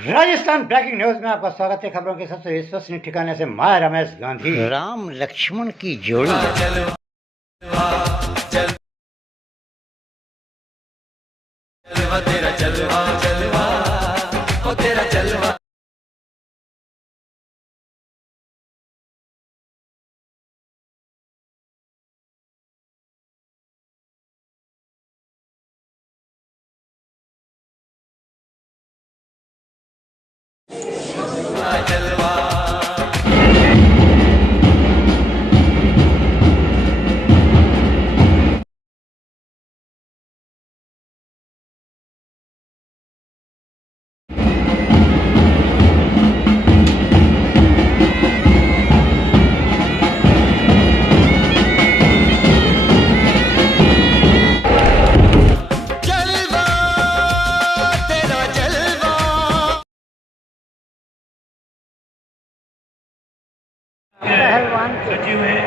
Rajasthan breaking news में आपका स्वागत है। खबरों के सबसे विश्वसनीय ठिकाने से मैं रमेश गांधी। राम लक्ष्मण की जोड़ी तेरा जलवा जलवा ओ तेरा जलवा। पहलवान सचिव है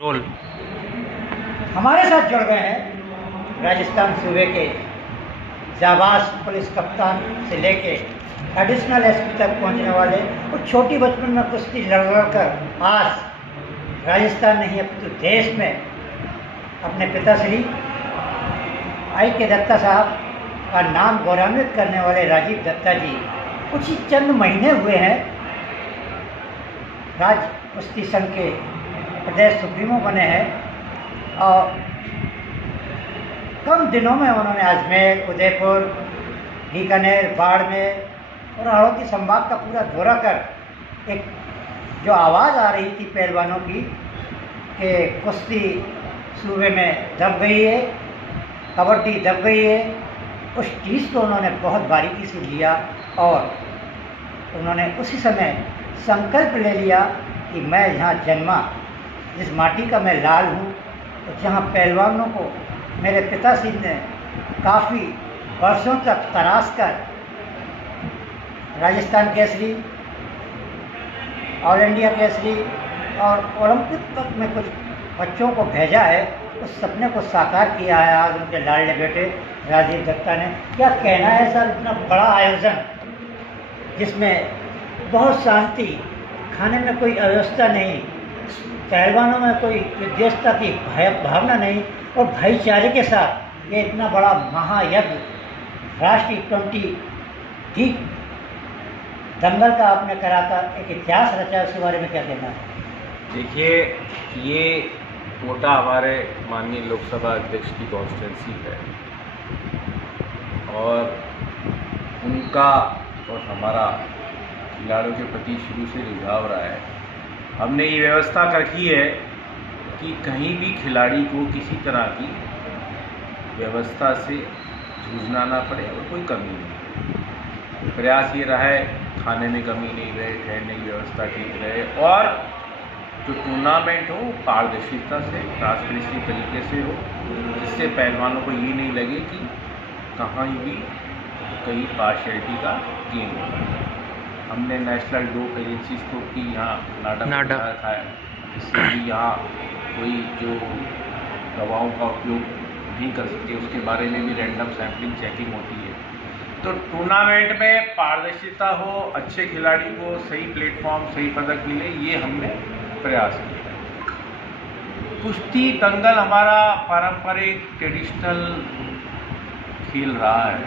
रोल हमारे साथ जुड़ गए हैं राजस्थान सूबे के जाबाज पुलिस कप्तान से लेके एडिशनल एसपी तक पहुंचने वाले और छोटी बचपन में कुश्ती लड़ कर आज राजस्थान नहीं अब तो देश में अपने पिताश्री आई के दत्ता साहब का नाम गौरवान्वित करने वाले राजीव दत्ता जी कुछ ही चंद महीने हुए हैं राज्य कुश्ती संघ के प्रदेश सुप्रीमो बने हैं और कम दिनों में उन्होंने अजमेर, उदयपुर, बीकानेर, बाड़मेर और हड़ौती संभाग का पूरा दौरा कर एक जो आवाज़ आ रही थी पहलवानों की कि कुश्ती सूबे में दब गई है, कबड्डी दब गई है, उस चीज़ को उन्होंने बहुत बारीकी से लिया और उन्होंने उसी समय संकल्प ले लिया कि मैं जहाँ जन्मा, जिस माटी का मैं लाल हूँ, तो जहाँ पहलवानों को मेरे पिताश्री ने काफ़ी वर्षों तक तराश कर राजस्थान केसरी, ऑल इंडिया केसरी और ओलंपिक तक में कुछ बच्चों को भेजा है, उस सपने को साकार किया है आज उनके लाडले बेटे राजीव दत्ता ने। क्या कहना है सर, इतना बड़ा आयोजन जिसमें बहुत शांति, खाने में कोई अव्यवस्था नहीं, पहलवानों में कोई विद्वेषता की भावना नहीं और भाईचारे के साथ ये इतना बड़ा महायज्ञ राष्ट्रीय T20 दंगल का आपने कराकर एक इतिहास रचा, उसके बारे में क्या कहना है? देखिए, ये कोटा हमारे माननीय लोकसभा अध्यक्ष की कॉन्स्टिट्यूंसी है और उनका और हमारा खिलाड़ियों के प्रति शुरू से रिझाव रहा है। हमने ये व्यवस्था रखी है कि कहीं भी खिलाड़ी को किसी तरह की व्यवस्था से जूझना ना पड़े और कोई कमी नहीं। प्रयास ये रहा है खाने में कमी नहीं रहे, ठहरने की व्यवस्था ठीक रहे और जो टूर्नामेंट हो पारदर्शिता से, ट्रांसपेरेंसी तरीके से हो, जिससे पहलवानों को ये नहीं लगे कि कहाँ भी कहीं पार्शियलिटी का गेम हो। हमने नेशनल डोप एजेंसी को की यहाँ नाटक रखा है, जिससे भी यहाँ कोई जो दवाओं का उपयोग नहीं कर सकते उसके बारे में भी रैंडम सैम्पलिंग चेकिंग होती है। तो टूर्नामेंट में पारदर्शिता हो, अच्छे खिलाड़ी को सही प्लेटफॉर्म, सही पदक मिले, ये हमने प्रयास किया है। कुश्ती दंगल हमारा पारंपरिक ट्रेडिशनल खेल रहा है।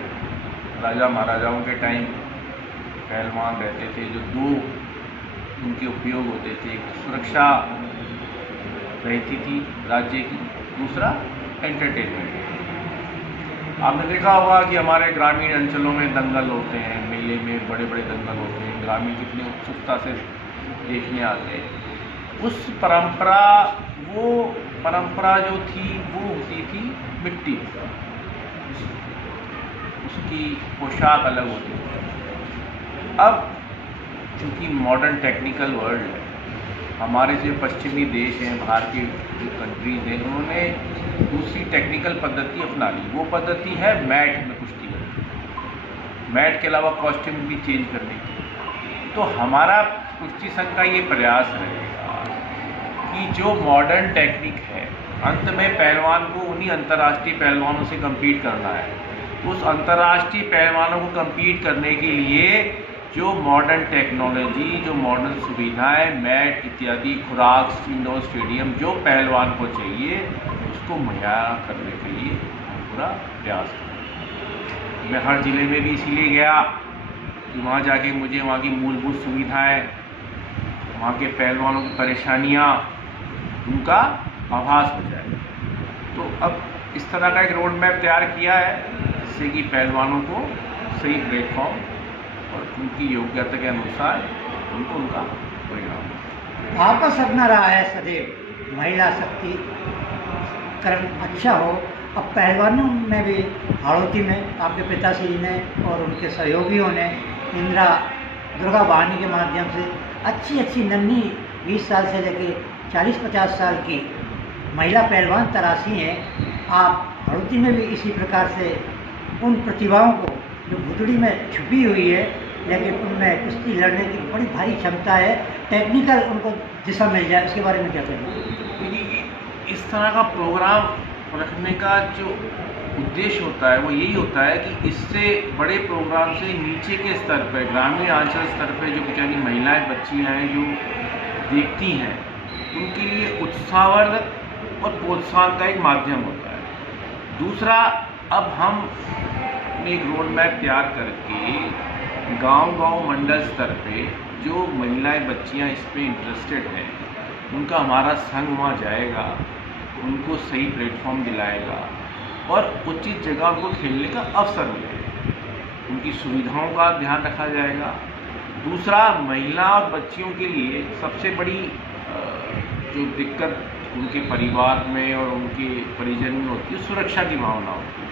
राजा महाराजाओं के टाइम पहलवान रहते थे, जो दो उनके उपयोग होते थे, एक सुरक्षा रहती थी राज्य की, दूसरा एंटरटेनमेंट। आपने देखा होगा कि हमारे ग्रामीण अंचलों में दंगल होते हैं, मेले में बड़े बड़े दंगल होते हैं, ग्रामीण कितनी उत्सुकता से देखने आते हैं। उस परंपरा, वो परंपरा जो थी वो होती थी मिट्टी, उसकी पोशाक अलग होती थी। अब चूँकि मॉडर्न टेक्निकल वर्ल्ड है, हमारे जो पश्चिमी देश हैं, बाहर के जो कंट्रीज हैं, उन्होंने दूसरी टेक्निकल पद्धति अपना ली। वो पद्धति है मैट में कुश्ती करने, मैट के अलावा कॉस्ट्यूम भी चेंज करने की। तो हमारा कुश्ती संघ का ये प्रयास रहेगा कि जो मॉडर्न टेक्निक है, अंत में पहलवान को उन्हीं अंतर्राष्ट्रीय पहलवानों से कम्पीट करना है। उस अंतर्राष्ट्रीय पहलवानों को कम्पीट करने के लिए जो मॉडर्न टेक्नोलॉजी, जो मॉडर्न सुविधाएं, मैट इत्यादि, खुराक, इंडोर स्टेडियम जो पहलवान को चाहिए उसको मुहैया करने के लिए हम पूरा प्रयास करें। मैं हर ज़िले में भी इसीलिए गया कि वहाँ जाके मुझे वहाँ की मूलभूत सुविधाएं, वहाँ के पहलवानों की परेशानियाँ, उनका आभास हो जाए। तो अब इस तरह का एक रोड मैप तैयार किया है जिससे कि पहलवानों को सही प्लेटफॉर्म और उनकी योग्यता के अनुसार उनको उनका परिणाम। आपका सपना रहा है सदैव महिला शक्तिकरण अच्छा हो। अब पहलवानों में भी हाड़ौती में आपके पिताश्री ने और उनके सहयोगियों ने इंदिरा दुर्गा वाहिनी के माध्यम से अच्छी नन्ही 20 साल से लेके 40-50 साल की महिला पहलवान तराशी हैं। आप हाड़ौती में भी इसी प्रकार से उन प्रतिभाओं को जो भुतड़ी में छुपी हुई है लेकिन उनमें कुश्ती लड़ने की बड़ी भारी क्षमता है, टेक्निकल उनको दिशा मिल जाए, उसके बारे में क्या कहेंगे? देखिए, इस तरह का प्रोग्राम रखने का जो उद्देश्य होता है वो यही होता है कि इससे बड़े प्रोग्राम से नीचे के स्तर पर, ग्रामीण आंचल स्तर पर जो बेचारी महिलाएं, बच्चियां हैं जो देखती हैं, उनके लिए उत्साहवर्धक और प्रोत्साहन का एक माध्यम होता है। दूसरा, अब हम एक रोड मैप तैयार करके गांव मंडल स्तर पे जो महिलाएं, बच्चियां इस पर इंटरेस्टेड हैं, उनका हमारा संघ वहाँ जाएगा, उनको सही प्लेटफॉर्म दिलाएगा और उचित जगह उनको खेलने का अवसर मिलेगा। उनकी सुविधाओं का ध्यान रखा जाएगा। दूसरा, महिला और बच्चियों के लिए सबसे बड़ी जो दिक्कत उनके परिवार में और उनके परिजन में होती है, सुरक्षा की भावना होती है।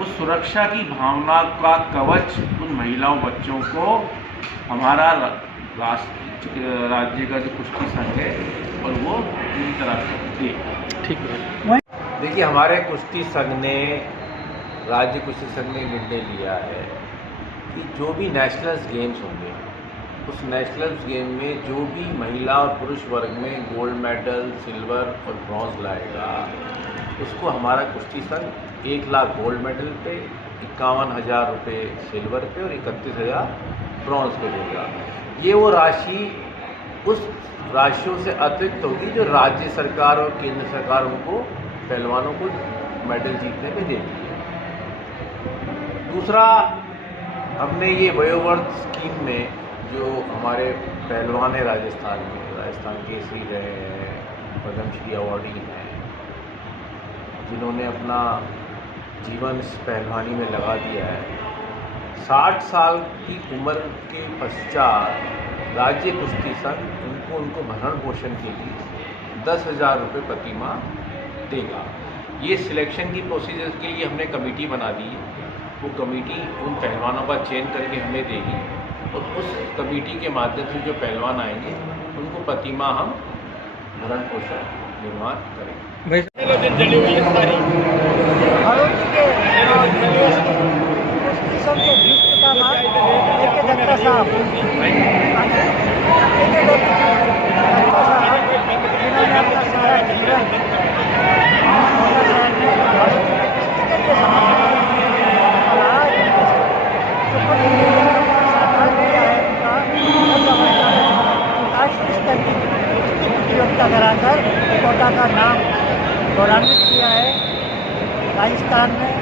उस सुरक्षा की भावना का कवच उन महिलाओं, बच्चों को हमारा राज्य का जो कुश्ती संघ है और वो पूरी तरह से ठीक है। देखिए, हमारे कुश्ती संघ ने, राज्य कुश्ती संघ ने निर्णय लिया है कि जो भी नेशनल्स गेम्स होंगे उस नेशनल्स गेम में जो भी महिला और पुरुष वर्ग में गोल्ड मेडल, सिल्वर और ब्रॉन्ज लाएगा उसको हमारा कुश्ती संघ 1 लाख गोल्ड मेडल पे, 51,000 रुपये सिल्वर पे और 31,000 ब्रॉन्ज पे देगा। ये वो राशि उस राशियों से अतिरिक्त होगी जो राज्य सरकार और केंद्र सरकार उनको, पहलवानों को मेडल जीतने पे देती है। दूसरा, हमने ये वयोवर्ध स्कीम में जो हमारे पहलवान हैं राजस्थान केसरी रहे हैं, पद्मश्री अवार्डी हैं, जिन्होंने अपना जीवन इस पहलवानी में लगा दिया है, 60 साल की उम्र के पश्चात राज्य कुश्ती संघ उनको भरण पोषण के लिए 10,000 रुपये प्रति माह देगा। ये सिलेक्शन की प्रोसीजर के लिए हमने कमेटी बना दी है। वो कमेटी उन पहलवानों का चयन करके हमें देगी और उस कमेटी के माध्यम से जो पहलवान आएंगे उनको प्रति माह हम भरण पोषण निर्माण करेंगे। कराकर कोटा का नाम गौरवान्वित किया है राजस्थान में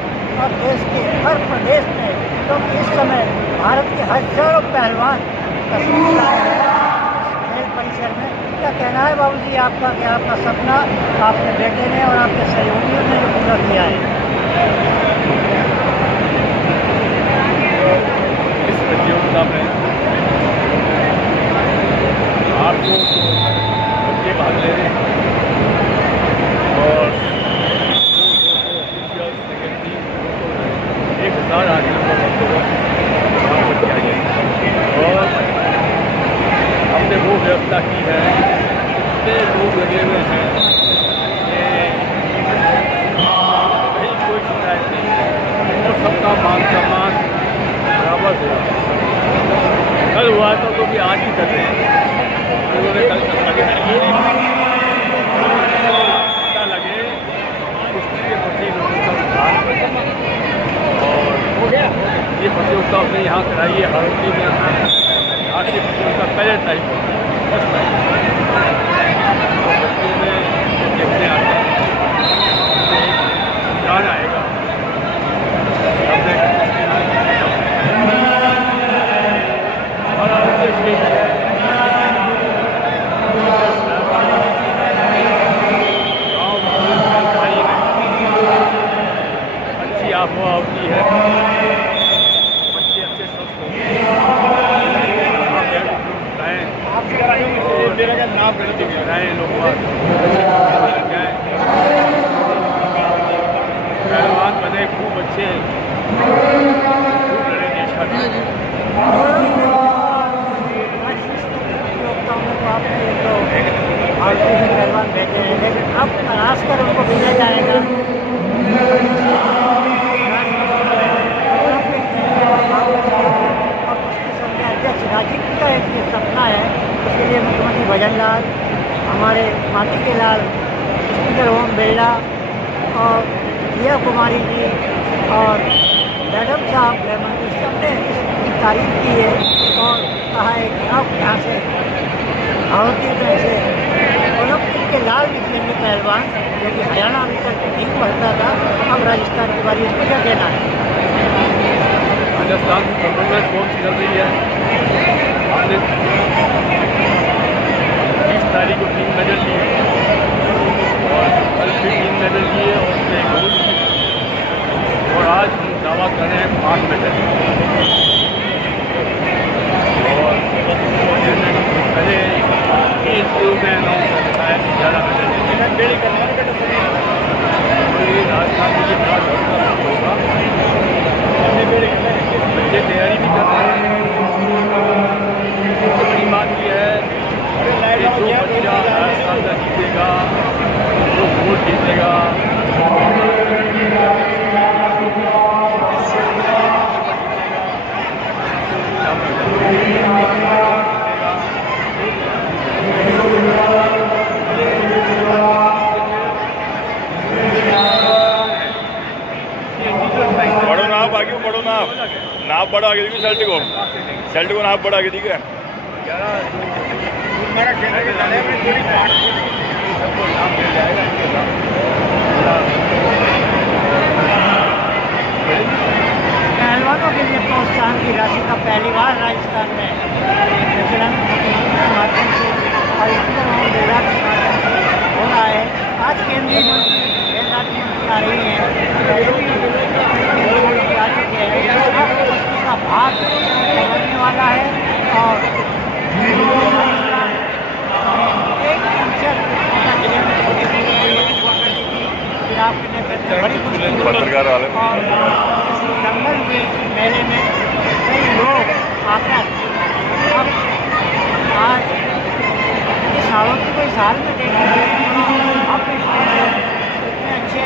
और देश के हर प्रदेश में, क्योंकि इस समय भारत के हजारों पहलवान तस्वीर आए हैं खेल परिसर में। क्या कहना है बाबूजी आपका कि आपका सपना आपके बेटे ने और आपके सहयोगियों ने जो पूरा किया है? इस प्रतियोगिता में आपको बच्चे भाग ले रहे हैं और 1,000 आदमी को किया जाएगा और हमने वो व्यवस्था की है, इतने लोग लगे हुए हैं कहीं कोई शिकायत नहीं है और सबका मान सम्मान बराबर हुआ। कल हुआ तो भी आज भी कर रहे हैं। उन्होंने कल पता लगे कुश्ती के प्रति लोगों का रुझान और ये प्रतियोगिता उसने यहाँ कराई है हरौती में। आज की प्रतियोगिता पहले तारीख को फर्स्ट तारीख तो बच्चों में देखने आते हैं जान आएगा। अच्छी आबोहवा होती है, बच्चे अच्छे स्वस्थ होते हैं और मेरा नाम दिखाएँ लोग पहलवान बने, खूब अच्छे खूब लड़े देश का। भारतीय से पहलवान भेजे हैं, लेकिन अब तलाश कर उनको भेजा जाएगा। और उसके सामने अध्यक्ष राजीव जी का एक ये सपना है, उसके लिए मुख्यमंत्री भजन लाल, हमारे माटी के लाल, स्पीकर ओम बिरला और दिया कुमारी जी और मैडम साहब गृहमंत्री सबने इसकी तारीफ की है और कहा है कि अब यहाँ से हरौती में से ओलंपिक के लाल निकलेंगे पहलवान, जो कि हरियाणा अभी तक ठीक बढ़ता था। अब राजस्थान की बारी, इसको क्या कहना है? राजस्थान की परफॉर्मेंस बहुत चल रही है। हमने 20 तारीख को 3 मेडल लिए और कल फिर 3 मेडल लिए और उसने गोल्ड की और आज हम दावा कर रहे हैं 5 मेडल और पहले इंटरव्यू में अनाउंस कर रखा है कि 11 मेडल तो ये राजस्थान के लिए बड़ा गर्व का वक्त होगा। बच्चे तैयारी भी कर रहे हैं। सबसे बड़ी बात यह है कि जो बच्चा राजस्थान का जीतेगा, जो गोल्ड जीतेगा, बढ़ो नाप बढ़ा के देखिए, शर्ट को नाप बढ़ा के, ठीक है। पहलवानों के लिए प्रोत्साहन की राशि का पहली बार राजस्थान में वितरण के माध्यम से और स्पीकर ओम बिरला के माध्यम से हो रहा है। आज केंद्रीय मंत्री खेल राज्य मंत्री आ रही हैं, आ चुके हैं, अब कुश्ती का भाग बनने वाला है और राजस्थान एक फीचर जिले में फिर आपके नेतृत्व बड़ी कुश्ती पत्रकार वाले और दंगल हुए मेले में कई लोग आकर अब आज इस हरौती को इस हाल में देखेंगे। अब इतने अच्छे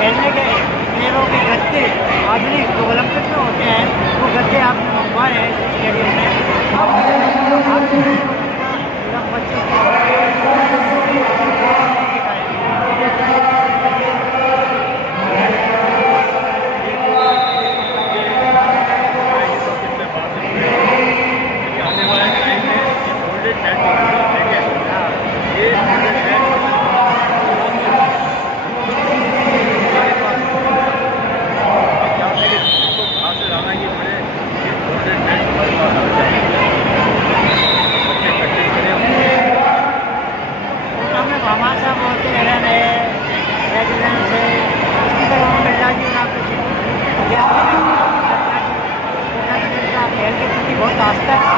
खेलने के प्लेयरों के गद्दे आधुनिक जो ओलंपिक में होते हैं वो गद्दे आपने मंगवाए हैं स्टेडियम में। अब बच्चों हमारे साहब होते रहे रेजिडेंस है, स्पीकर ओम बिरला जी और आपके खेल के प्रति बहुत आस्था है।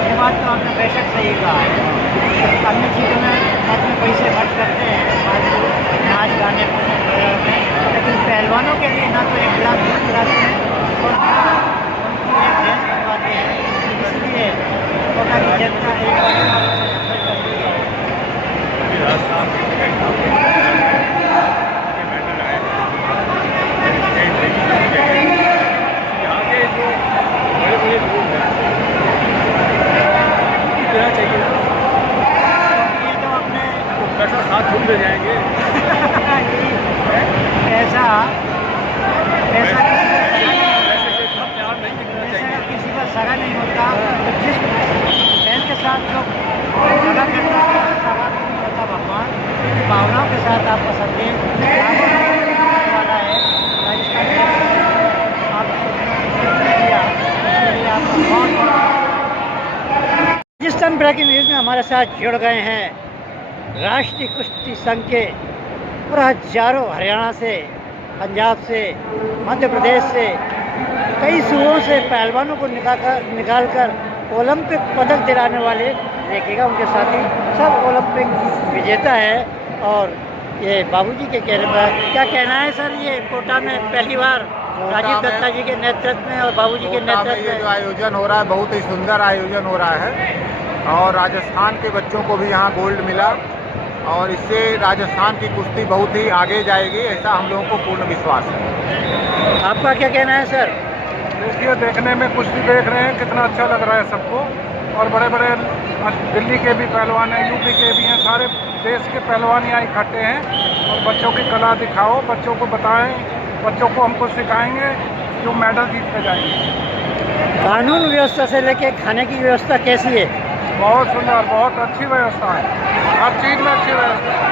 ये बात तो आपने बेशक सही कहा है। अन्य चीज़ों में आदमी पैसे खर्च करते हैं नाच गाने में, लेकिन पहलवानों के लिए ना तो 1 लाख दूर कराते हैं और उनकी एक रेंज करवाते हैं। इसलिए कोटा की जनता एक राजस्थान ब्रेकिंग न्यूज़ में हमारे साथ जुड़ गए हैं राष्ट्रीय कुश्ती संघ के और हजारों हरियाणा से, पंजाब से, मध्य प्रदेश से, कई सूबों से पहलवानों को निकाल कर ओलंपिक पदक दिलाने वाले, देखिएगा उनके साथी सब ओलंपिक विजेता है। और ये बाबूजी के कहने पर क्या कहना है सर, ये कोटा में पहली बार राजीव दत्ता जी के नेतृत्व में और बाबूजी के नेतृत्व में जो आयोजन हो रहा है, बहुत ही सुंदर आयोजन हो रहा है और राजस्थान के बच्चों को भी यहाँ गोल्ड मिला और इससे राजस्थान की कुश्ती बहुत ही आगे जाएगी, ऐसा हम लोगों को पूर्ण विश्वास है। आपका क्या कहना है सर? देखिए, देखने में कुश्ती देख रहे हैं, कितना अच्छा लग रहा है सबको। और बड़े बड़े दिल्ली के भी पहलवान हैं, यूपी के भी हैं, सारे देश के पहलवान यहाँ इकट्ठे हैं। और बच्चों की कला दिखाओ, बच्चों को बताएं, बच्चों को हमको सिखाएंगे जो मेडल जीत कर जाएंगे। कानून व्यवस्था से लेके खाने की व्यवस्था कैसी है? बहुत सुंदर, बहुत अच्छी व्यवस्था है, हर चीज़ में अच्छी व्यवस्था है।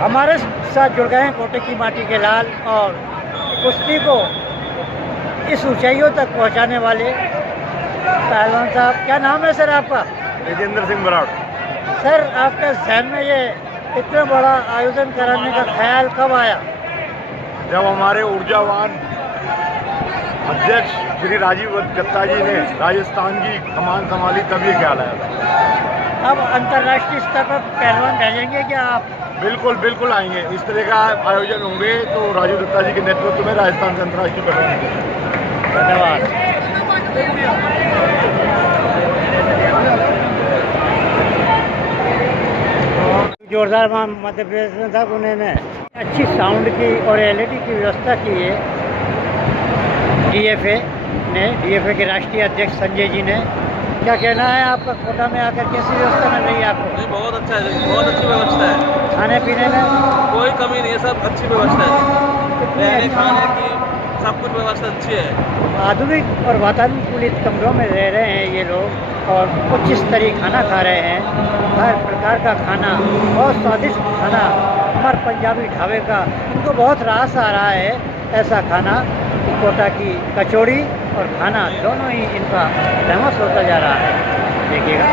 हमारे साथ जुड़ गए हैं कोटे की माटी के लाल और कुश्ती को इस ऊंचाइयों तक पहुंचाने वाले पहलवान साहब। क्या नाम है सर आपका? राजेंद्र सिंह बराड़। सर, आपके जहन में ये इतना बड़ा आयोजन कराने का ख्याल कब आया? जब हमारे ऊर्जावान अध्यक्ष श्री राजीव दत्ता जी ने राजस्थान की कमान संभाली, तब ये ख्याल आया था। अब अंतर्राष्ट्रीय स्तर पर पहलवान भेजेंगे क्या आप? बिल्कुल बिल्कुल आएंगे। इस तरह का आयोजन होंगे तो राजीव दत्ता जी के नेतृत्व में राजस्थान से अंतर्राष्ट्रीय पहलवान होंगे। धन्यवाद। जोरदार मध्य प्रदेश में था, उन्होंने अच्छी साउंड की और एलईडी की व्यवस्था की है डीएफए के राष्ट्रीय अध्यक्ष संजय जी ने। क्या कहना है आपका? कोटा में आकर कैसी व्यवस्था मिल रही है आपको? नहीं, बहुत अच्छा है, बहुत अच्छी व्यवस्था है। खाने पीने में कोई कमी नहीं है, सब अच्छी व्यवस्था है। रहने खाने की सब कुछ व्यवस्था अच्छी है। आधुनिक और वातानुकूलित कमरों में रह रहे हैं ये लोग और उच्च स्तरीय खाना खा रहे हैं। हर प्रकार का खाना, बहुत स्वादिष्ट खाना, हमारे पंजाबी ढाबे का इनको बहुत रास आ रहा है ऐसा खाना। कोटा की कचौड़ी और खाना दोनों ही इनका फेमस होता जा रहा है, देखिएगा।